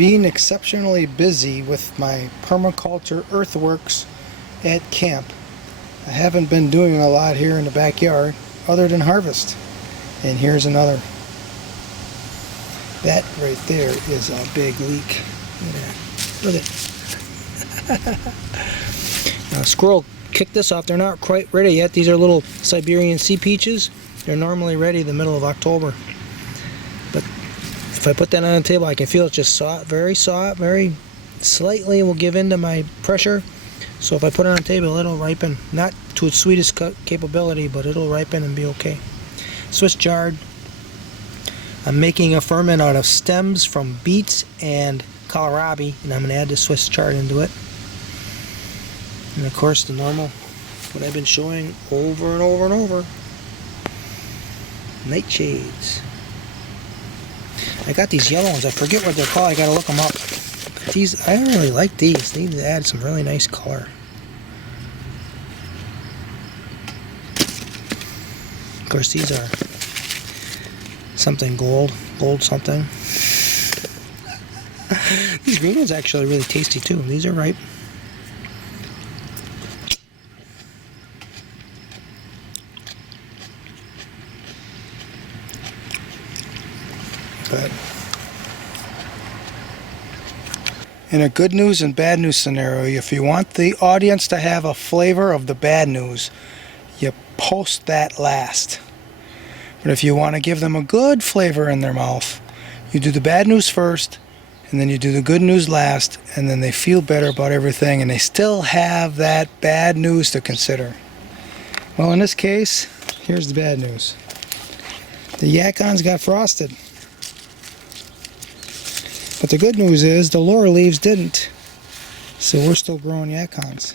being exceptionally busy with my permaculture earthworks at camp. I haven't been doing a lot here in the backyard other than harvest. And here's another. That right there is a big leak. Look at that. Look at Now, squirrel kicked this off. They're not quite ready yet. These are little Siberian sea peaches. They're normally ready the middle of October. But if I put that on the table, I can feel it just soft, very slightly will give in to my pressure. So if I put it on the table, it'll ripen. Not to its sweetest capability, but it'll ripen and be okay. Swiss chard. I'm making a ferment out of stems from beets and kohlrabi, and I'm going to add the Swiss chard into it. And of course the normal, what I've been showing over and over and over. Nightshades. I got these yellow ones. I forget what they're called. I gotta look them up. These, I really like these. They add some really nice color. Of course, these are something gold something. These green ones are actually really tasty too. These are ripe. But in a good news and bad news scenario, if you want the audience to have a flavor of the bad news, you post that last. But if you want to give them a good flavor in their mouth, you do the bad news first, and then you do the good news last, and then they feel better about everything, and they still have that bad news to consider. Well, in this case, here's the bad news. The Yacons got frosted. But the good news is the lower leaves didn't. So we're still growing Yacons.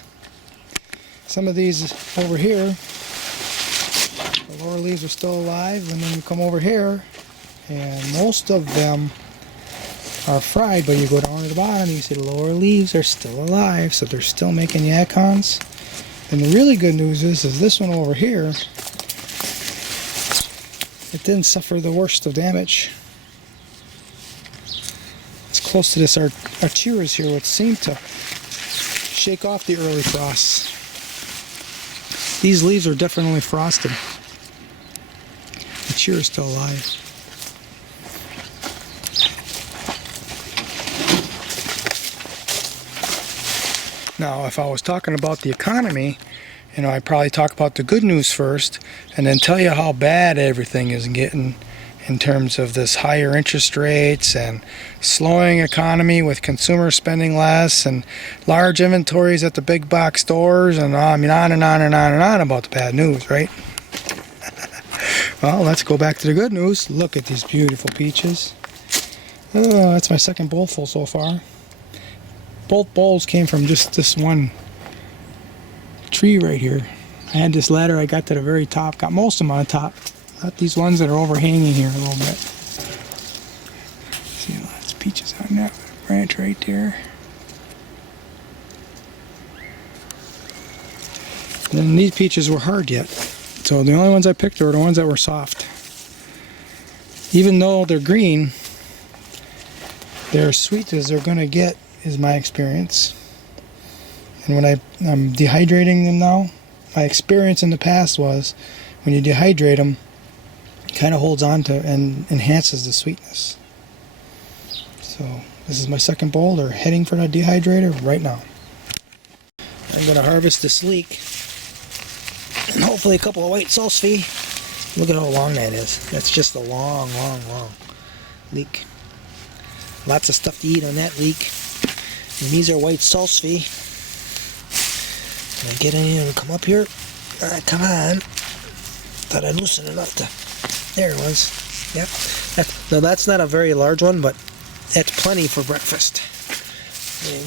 Some of these over here, the lower leaves are still alive, and then you come over here and most of them are fried, but you go down to the bottom and you see the lower leaves are still alive, so they're still making Yacons. And the really good news is this one over here, it didn't suffer the worst of damage. Close to this arcturus here, which seemed to shake off the early frosts. These leaves are definitely frosted. The cheer is still alive. Now, if I was talking about the economy, I'd probably talk about the good news first, and then tell you how bad everything is getting in terms of this higher interest rates and slowing economy with consumers spending less and large inventories at the big box stores, and on and on and on and on about the bad news, right? Well, let's go back to the good news. Look at these beautiful peaches. Oh, that's my second bowlful so far. Both bowls came from just this one tree right here. I had this ladder, I got to the very top, got most of them on top. Not these ones that are overhanging here a little bit. See, lots of peaches on that branch right there. And then these peaches were hard yet. So the only ones I picked were the ones that were soft. Even though they're green, they're as sweet as they're going to get, is my experience. And when I'm dehydrating them now, my experience in the past was when you dehydrate them, kind of holds on to and enhances the sweetness. So this is my second bowl. They're heading for the dehydrator right now. I'm going to harvest this leek and hopefully a couple of white sulfite. Look at how long that is. That's just a long leek. Lots of stuff to eat on that leek. And these are white sulfite. Can I get any of them to come up here? Come on. Thought I'd loosen enough to... There it was. Yep. Now that's not a very large one, but that's plenty for breakfast.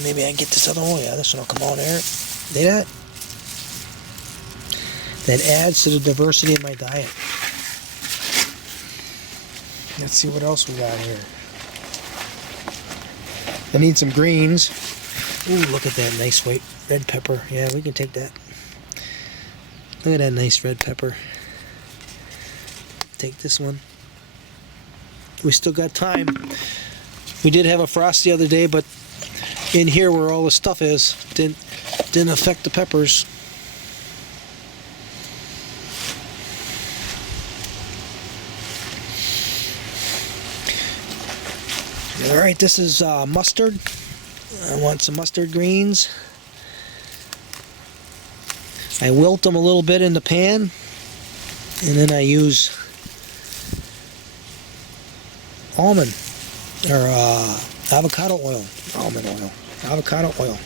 Maybe I can get this other one. Oh yeah, this one will come on there. See that? That adds to the diversity of my diet. Let's see what else we got here. I need some greens. Ooh, look at that nice white red pepper. Yeah, we can take that. Look at that nice red pepper. Take this one. We still got time We did have a frost the other day, but in here where all the stuff is, didn't affect the peppers. Alright, this is mustard. I want some mustard greens. I wilt them a little bit in the pan, and then I use almond or avocado oil, avocado oil.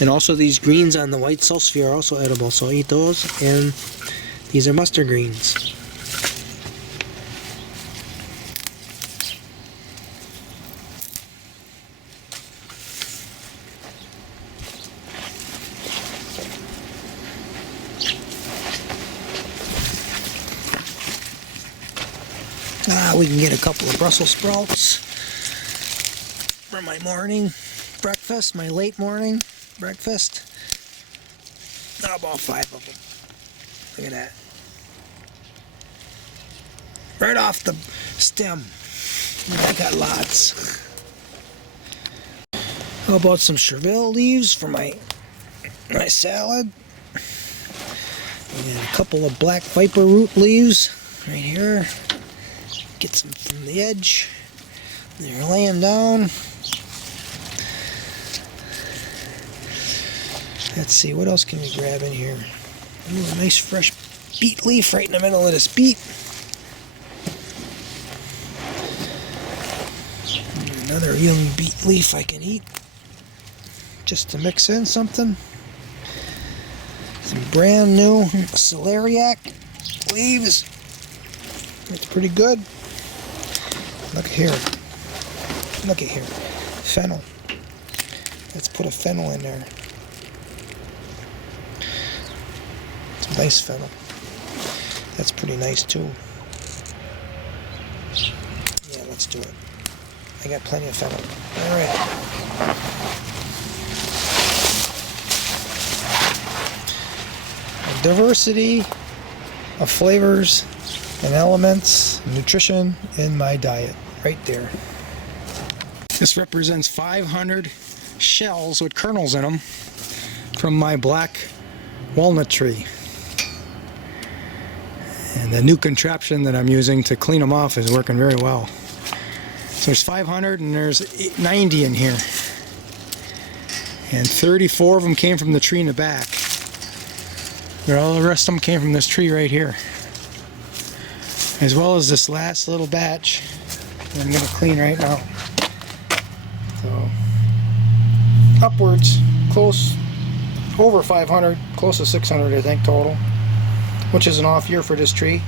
And also these greens on the white salsify are also edible, so I'll eat those. And these are mustard greens. We can get a couple of Brussels sprouts for my morning breakfast, my late morning breakfast. About 5 of them. Look at that. Right off the stem. I got lots. How about some chervil leaves for my salad? And a couple of black viper root leaves right here. Get some from the edge. They're laying down. Let's see, what else can we grab in here? Ooh, a nice fresh beet leaf right in the middle of this beet. Another young beet leaf I can eat, just to mix in something. Some brand new celeriac leaves. That's pretty good. Look here. Look at here. Fennel. Let's put a fennel in there. Some nice fennel. That's pretty nice too. Yeah, let's do it. I got plenty of fennel. Alright. Diversity of flavors and elements, nutrition in my diet. Right there. This represents 500 shells with kernels in them from my black walnut tree. And the new contraption that I'm using to clean them off is working very well. So there's 500 and there's 90 in here. And 34 of them came from the tree in the back. But all the rest of them came from this tree right here. As well as this last little batch that I'm going to clean right now. So, upwards, close, over 500, close to 600 I think total. Which is an off year for this tree.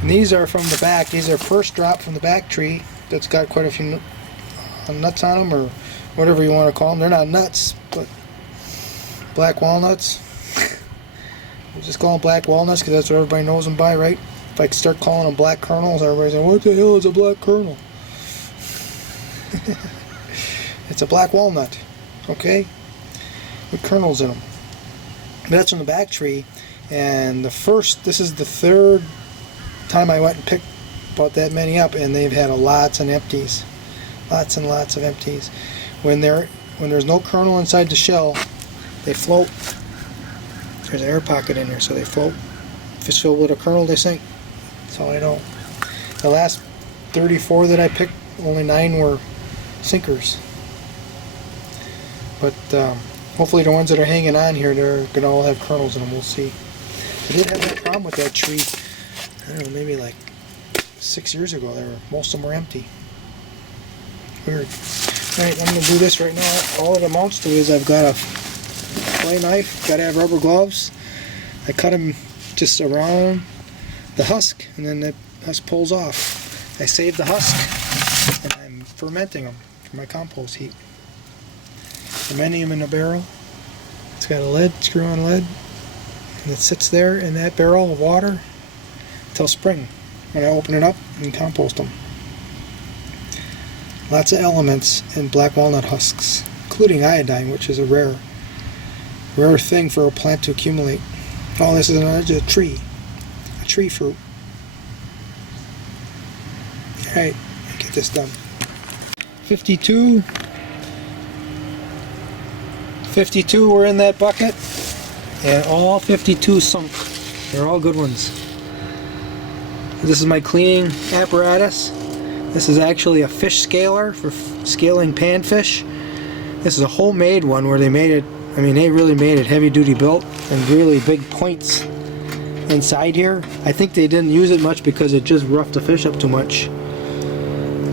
And these are from the back. These are first drop from the back tree that's got quite a few nuts on them, or whatever you want to call them. They're not nuts, but black walnuts. We'll just call them black walnuts because that's what everybody knows them by, right? If I start calling them black kernels, everybody's like, what the hell is a black kernel? It's a black walnut, okay? With kernels in them. But that's from the back tree. And this is the third time I went and picked about that many up, and they've had lots and empties. Lots and lots of empties. When there's no kernel inside the shell, they float. There's an air pocket in there, so they float. If it's filled with a kernel, they sink. That's all I know. The last 34 that I picked, only 9 were sinkers. But hopefully the ones that are hanging on here, they're going to all have kernels in them. We'll see. I did have that problem with that tree, I don't know, maybe like 6 years ago. Most of them were empty. Weird. Alright, I'm going to do this right now. All it amounts to is I've got a clay knife, got to have rubber gloves. I cut them just around the husk, and then the husk pulls off. I save the husk, and I'm fermenting them for my compost heap. Fermenting them in a barrel. It's got a lid, screw-on lid, and it sits there in that barrel of water until spring, when I open it up and compost them. Lots of elements in black walnut husks, including iodine, which is a rare thing for a plant to accumulate. Oh, this is a tree fruit. Alright, get get this done. 52 were in that bucket, and all 52 sunk. They're all good ones. This is my cleaning apparatus. This is actually a fish scaler for scaling panfish. This is a homemade one where they made it, I mean, they really made it heavy duty built and really big points inside here. I think they didn't use it much because it just roughed the fish up too much.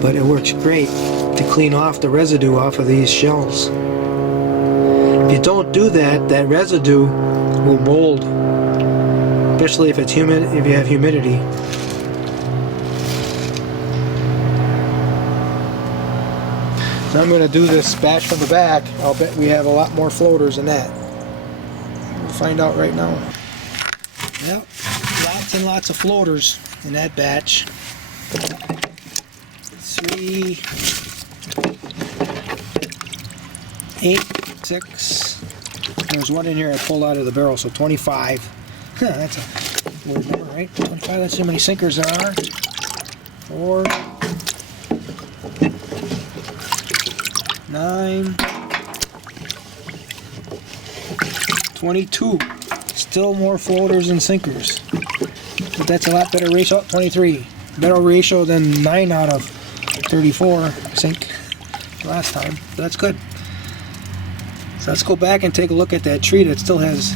But it works great to clean off the residue off of these shells. If you don't do that, that residue will mold, especially if it's humid, if you have humidity. So I'm going to do this batch from the back. I'll bet we have a lot more floaters than that. We'll find out right now. Yep, lots and lots of floaters in that batch. 3, 8, 6. There's one in here I pulled out of the barrel, so 25. That's a weird number, right? 25, that's how many sinkers there are. 4, 9, 22. Still more floaters and sinkers. But that's a lot better ratio. 23. Better ratio than 9 out of 34 sink last time. So that's good. So let's go back and take a look at that tree that still has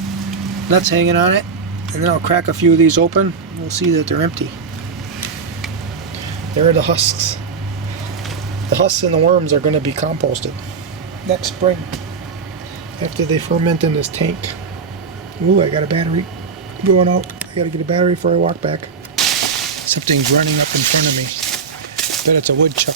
nuts hanging on it. And then I'll crack a few of these open. We'll see that they're empty. There are the husks. The husks and the worms are going to be composted next spring after they ferment in this tank. Ooh, I got a battery going out. I got to get a battery before I walk back. Something's running up in front of me. Bet it's a woodchuck.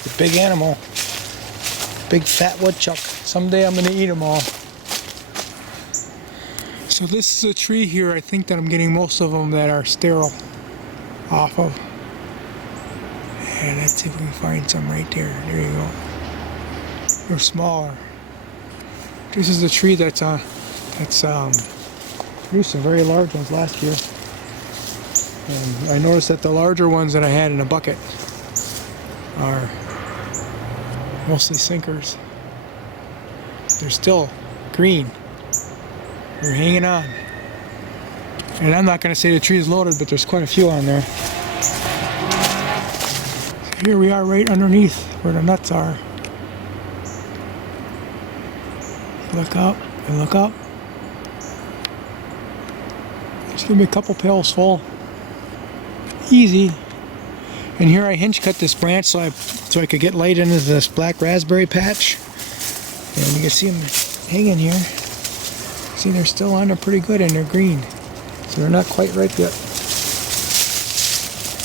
It's a big animal. Big fat woodchuck. Someday I'm going to eat them all. So this is a tree here, I think that I'm getting most of them that are sterile off of. And let's see if we can find some right there. There you go. They're smaller. This is the tree that's produced some very large ones last year. And I noticed that the larger ones that I had in a bucket are mostly sinkers. They're still green. They're hanging on. And I'm not going to say the tree is loaded, but there's quite a few on there. So here we are right underneath where the nuts are. Look up and look up. Just give me a couple pails full. Easy. And here I hinge cut this branch so I could get light into this black raspberry patch. And you can see them hanging here. See, they're still on there pretty good and they're green. So they're not quite ripe yet.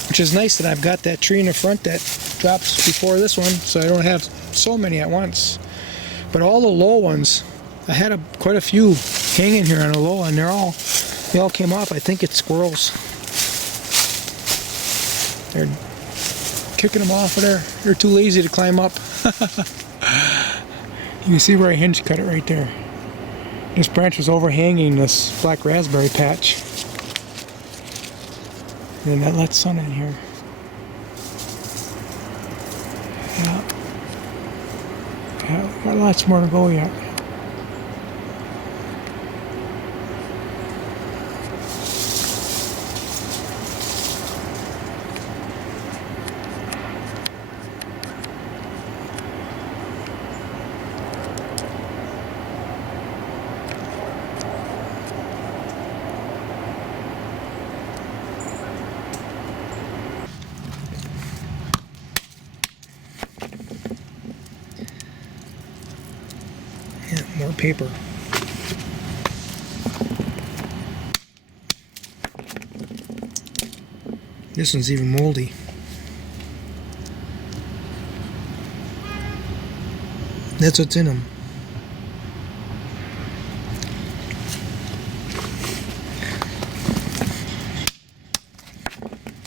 Which is nice that I've got that tree in the front that drops before this one, so I don't have so many at once. But all the low ones, I had quite a few hanging here on the low, and they all came off. I think it's squirrels. They're kicking them off of there. They're too lazy to climb up. You can see where I hinge cut it right there. This branch was overhanging this black raspberry patch. And that lets sun in here. Yeah. Yeah, got lots more to go yet. More paper. This one's even moldy. That's what's in them.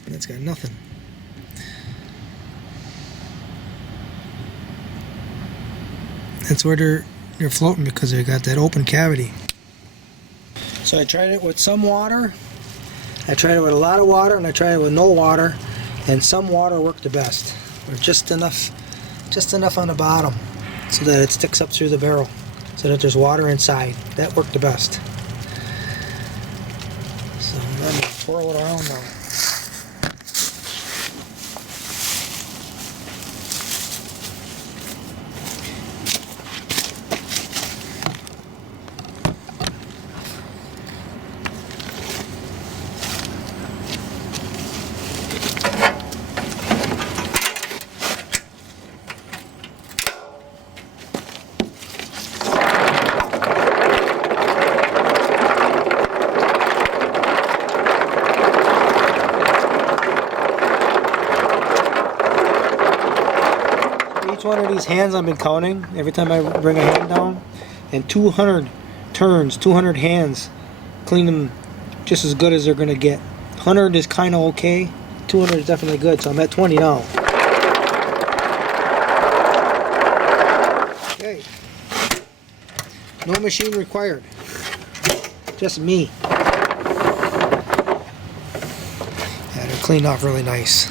That's got nothing. That's where they're floating because they got that open cavity. So I tried it with some water, I tried it with a lot of water, and I tried it with no water, and some water worked the best. Or just enough on the bottom so that it sticks up through the barrel, so that there's water inside. That worked the best. So I'm going to twirl it around now. Each one of these hands I've been counting every time I bring a hand down, and 200 turns, 200 hands, clean them just as good as they're going to get. 100 is kind of okay, 200 is definitely good, so I'm at 20 now. Okay, no machine required, just me. Yeah, they're cleaned off really nice.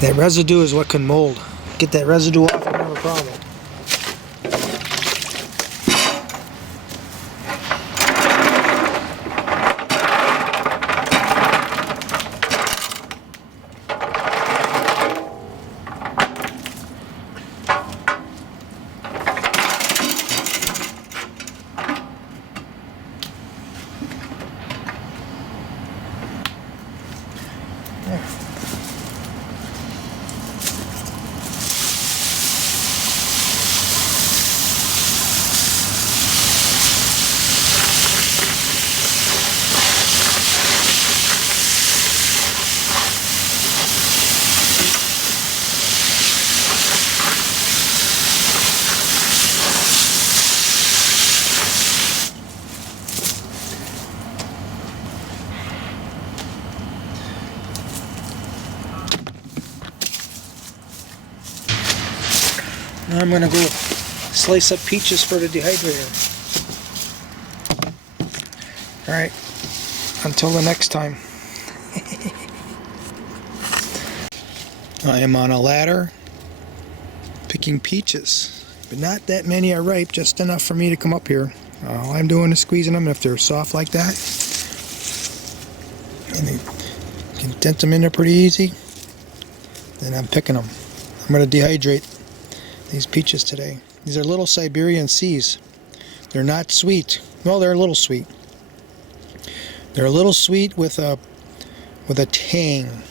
That residue is what can mold. Get that residue off, you don't have a problem. Now I'm going to go slice up peaches for the dehydrator. Alright, until the next time. I am on a ladder picking peaches, but not that many are ripe, just enough for me to come up here. All I'm doing is squeezing them. If they're soft like that, and you can dent them in there pretty easy, then I'm picking them. I'm going to dehydrate these peaches today. These are little Siberian Cs. They're not sweet. Well, they're a little sweet. They're a little sweet with a tang.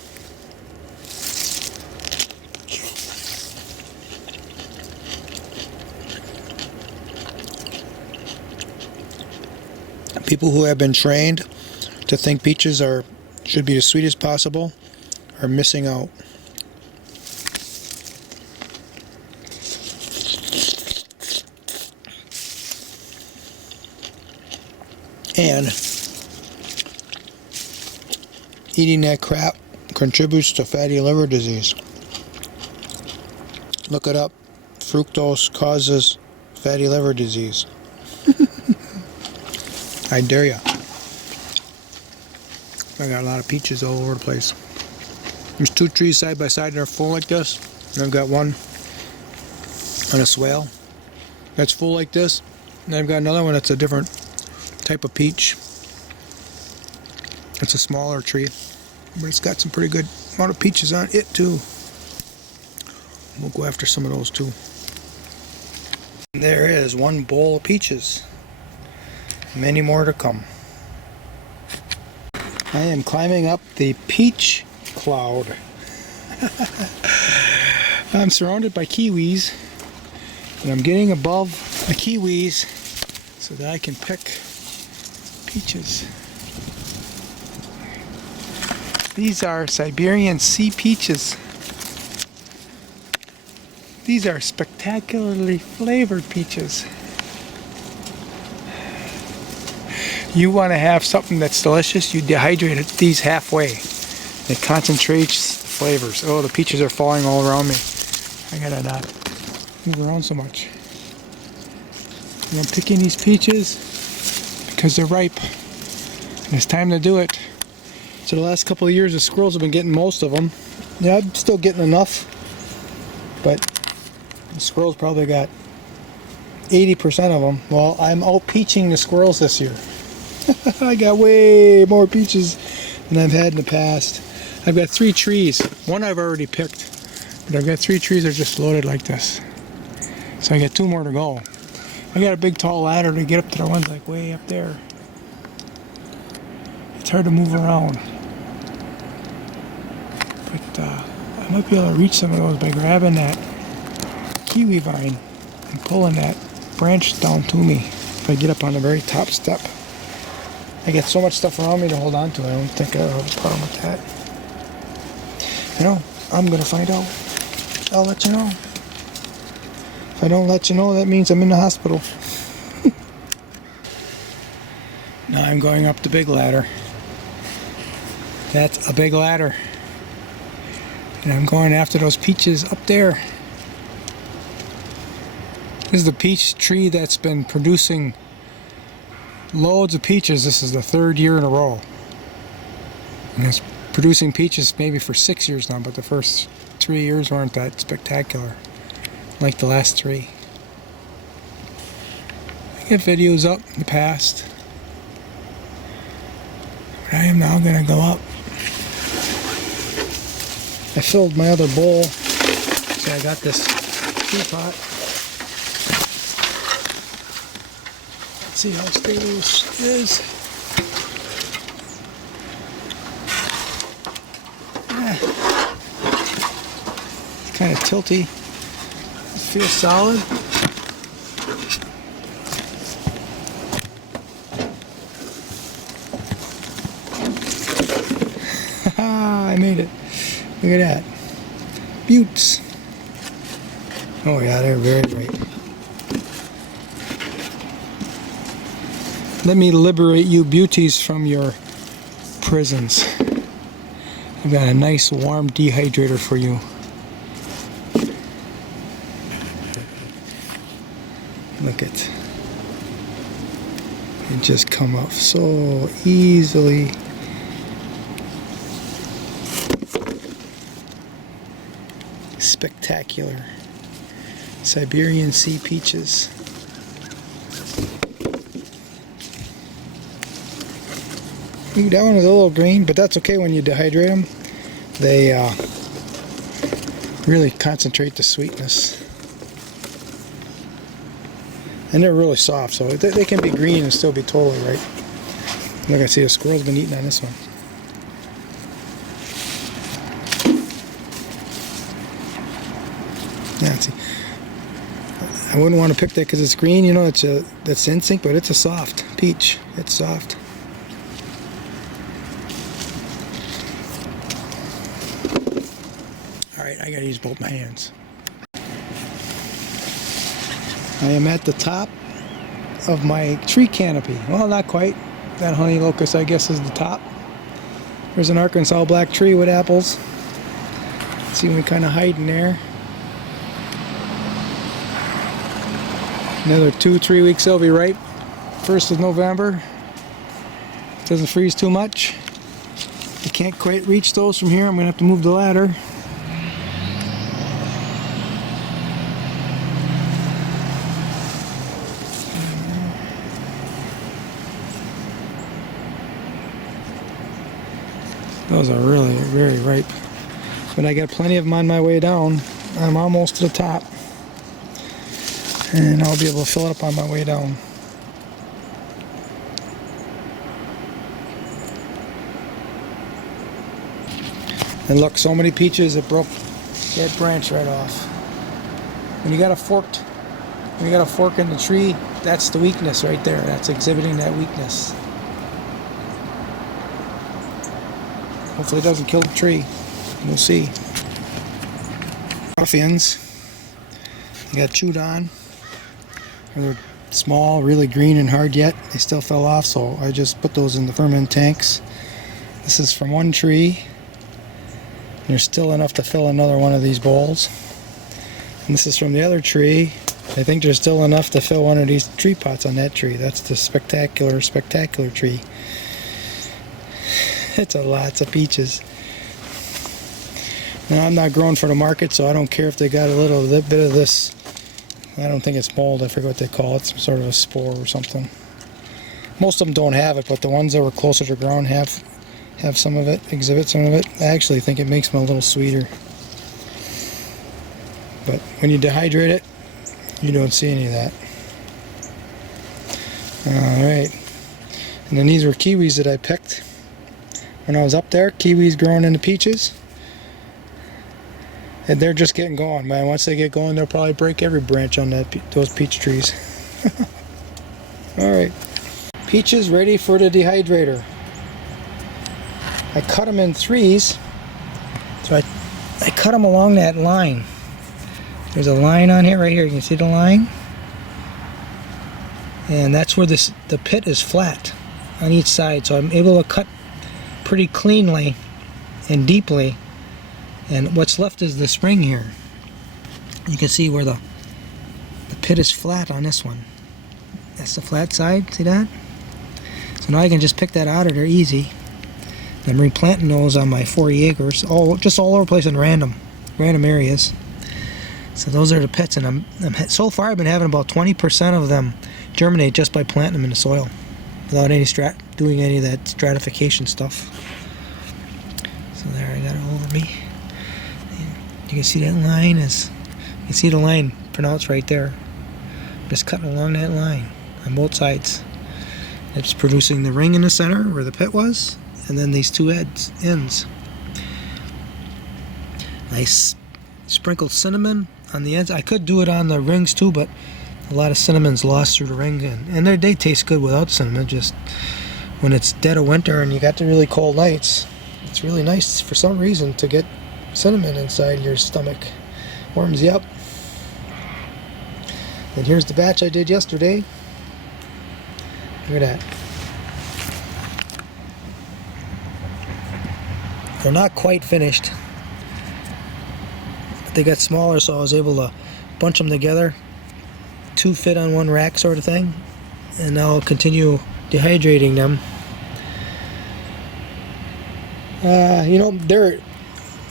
People who have been trained to think peaches should be as sweet as possible are missing out. And eating that crap contributes to fatty liver disease. Look it up. Fructose causes fatty liver disease. I dare ya. I got a lot of peaches all over the place. There's two trees side by side that are full like this. And I've got one on a swale that's full like this. And I've got another one that's a different type of peach. It's a smaller tree, but it's got some pretty good amount of peaches on it too. We'll go after some of those too. There is one bowl of peaches. Many more to come. I am climbing up the peach cloud. I'm surrounded by kiwis, and I'm getting above the kiwis so that I can pick peaches. These are Siberian sea peaches. These are spectacularly flavored peaches. You want to have something that's delicious, you dehydrate these halfway. It concentrates the flavors. Oh, the peaches are falling all around me. I gotta not move around so much. And I'm picking these peaches because they're ripe. And it's time to do it. So the last couple of years the squirrels have been getting most of them. Yeah, I'm still getting enough. But the squirrels probably got 80% of them. Well, I'm out peaching the squirrels this year. I got way more peaches than I've had in the past. I've got 3 trees. One I've already picked. But I've got 3 trees that are just loaded like this. So I got 2 more to go. I got a big tall ladder to get up to the ones like way up there. It's hard to move around. But I might be able to reach some of those by grabbing that kiwi vine and pulling that branch down to me if I get up on the very top step. I got so much stuff around me to hold on to. I don't think I'll have a problem with that. You know, I'm going to find out. I'll let you know. If I don't let you know, that means I'm in the hospital. Now I'm going up the big ladder. That's a big ladder. And I'm going after those peaches up there. This is the peach tree that's been producing loads of peaches. This is the 3rd year in a row. And it's producing peaches maybe for 6 years now, but the first 3 years weren't that spectacular like the last 3. I got videos up in the past. But I am now going to go up. I filled my other bowl, so I got this teapot. Let's see how stable this is. It's kind of tilty. It feels solid. I made it. Look at that. Buttes. Oh yeah, they're very ripe. Let me liberate you beauties from your prisons. I've got a nice warm dehydrator for you. Look at it, just come off so easily. Spectacular Siberian sea peaches. That one is a little green, but that's okay when you dehydrate them. They really concentrate the sweetness. And they're really soft, so they can be green and still be totally ripe. Look, I see a squirrel's been eating on this one. Yeah, see. I wouldn't want to pick that because it's green, you know, that's instinct, but it's a soft peach. It's soft. Alright, I gotta use both my hands. I am at the top of my tree canopy. Well, not quite. That honey locust, I guess, is the top. There's an Arkansas black tree with apples. See me kind of hiding there. Another 2-3 weeks they'll be ripe. 1st of November. Doesn't freeze too much. I can't quite reach those from here. I'm gonna have to move the ladder. Those are really very ripe. But I got plenty of them on my way down. I'm almost to the top. And I'll be able to fill it up on my way down. And look, so many peaches, it broke that branch right off. When you got a fork in the tree, that's the weakness right there. That's exhibiting that weakness. Hopefully it doesn't kill the tree. We'll see. Ruffians. They got chewed on. They're small, really green and hard yet. They still fell off, so I just put those in the ferment tanks. This is from one tree. There's still enough to fill another one of these bowls. And this is from the other tree. I think there's still enough to fill one of these tree pots on that tree. That's the spectacular, spectacular tree. It's a lots of peaches. Now I'm not growing for the market, so I don't care if they got a little bit of this. I don't think it's mold. I forget what they call it. Some sort of a spore or something. Most of them don't have it, but the ones that were closer to ground have some of it, exhibit some of it. I actually think it makes them a little sweeter. But when you dehydrate it, you don't see any of that. Alright. And then these were kiwis that I picked when I was up there. Kiwis growing into peaches. And they're just getting going, man. Once they get going, they'll probably break every branch on those peach trees. Alright. Peaches ready for the dehydrator. I cut them in threes. So I cut them along that line. There's a line on here, right here. You can see the line. And that's where the pit is flat on each side. So I'm able to cut pretty cleanly and deeply. And what's left is the spring here. You can see where the pit is flat on this one. That's the flat side, see that? So now I can just pick that out of there easy. I'm replanting those on my 40 acres, just all over the place in random areas. So those are the pits, and so far I've been having about 20% of them germinate just by planting them in the soil, without doing any of that stratification stuff. So there, I got it over me. You can see that line you can see the line pronounced right there. Just cutting along that line on both sides. It's producing the ring in the center where the pit was, and then these two ends. I sprinkled cinnamon on the ends. I could do it on the rings too, but a lot of cinnamon's lost through the ring, and they taste good without cinnamon. Just when it's dead of winter and you got the really cold nights, it's really nice for some reason to get cinnamon inside your stomach. Warms you up. And here's the batch I did yesterday. Look at that. They're not quite finished, but they got smaller, so I was able to bunch them together. 2 fit on one rack sort of thing. And now I'll continue dehydrating them. You know,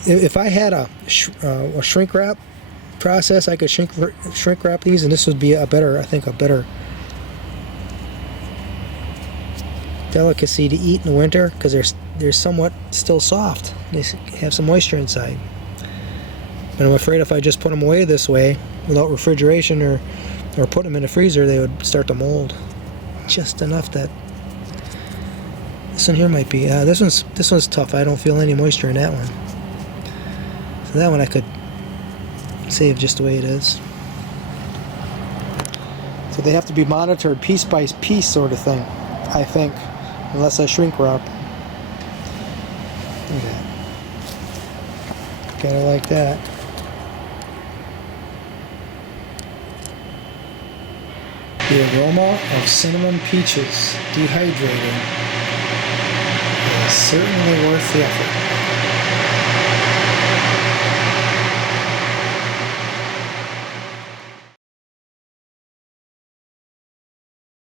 if I had a shrink wrap process, I could shrink wrap these, and this would be I think a better delicacy to eat in the winter, because they're somewhat still soft. They have some moisture inside. But I'm afraid if I just put them away this way without refrigeration or put them in the freezer, they would start to mold just enough that this one here might be. This one's tough. I don't feel any moisture in that one. So that one I could save just the way it is. So they have to be monitored piece by piece sort of thing, I think, unless I shrink wrap. Look at that. Got it like that. The aroma of cinnamon peaches dehydrating is certainly worth the effort.